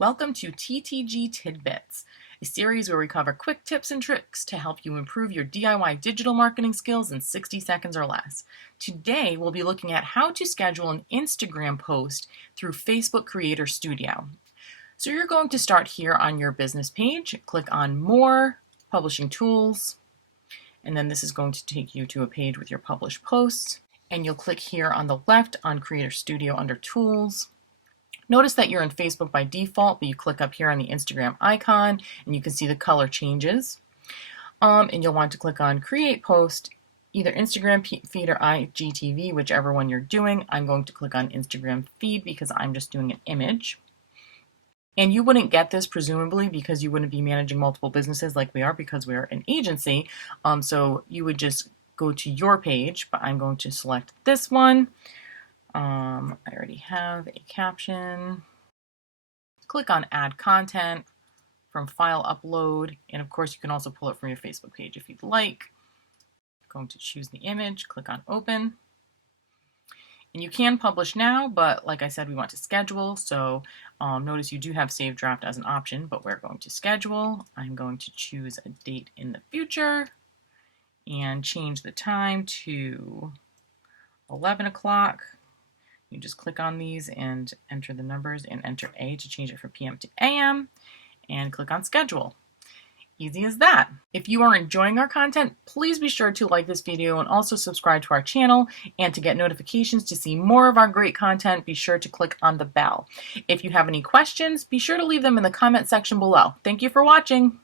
Welcome to TTG Tidbits, a series where we cover quick tips and tricks to help you improve your DIY digital marketing skills in 60 seconds or less. Today, we'll be looking at how to schedule an Instagram post through Facebook Creator Studio. So you're going to start here on your business page, click on More, Publishing Tools, and then this is going to take you to a page with your published posts. And you'll click here on the left on Creator Studio under Tools. Notice that you're in Facebook by default, but you click up here on the Instagram icon and you can see the color changes. And you'll want to click on Create Post, either Instagram feed or IGTV, whichever one you're doing. I'm going to click on Instagram feed because I'm just doing an image. And you wouldn't get this presumably because you wouldn't be managing multiple businesses like we are because we are an agency. So you would just go to your page, but I'm going to select this one. I already have a caption. Click on Add Content from File Upload, and of course you can also pull it from your Facebook page if you'd like. I'm going to choose the image, click on Open. And you can publish now, but like I said, we want to schedule, so notice you do have Save Draft as an option, but we're going to schedule. I'm going to choose a date in the future and change the time to 11 o'clock. You just click on these and enter the numbers and enter A to change it from PM to AM and click on schedule. Easy as that. If you are enjoying our content, please be sure to like this video and also subscribe to our channel. And to get notifications to see more of our great content, be sure to click on the bell. If you have any questions, be sure to leave them in the comment section below. Thank you for watching.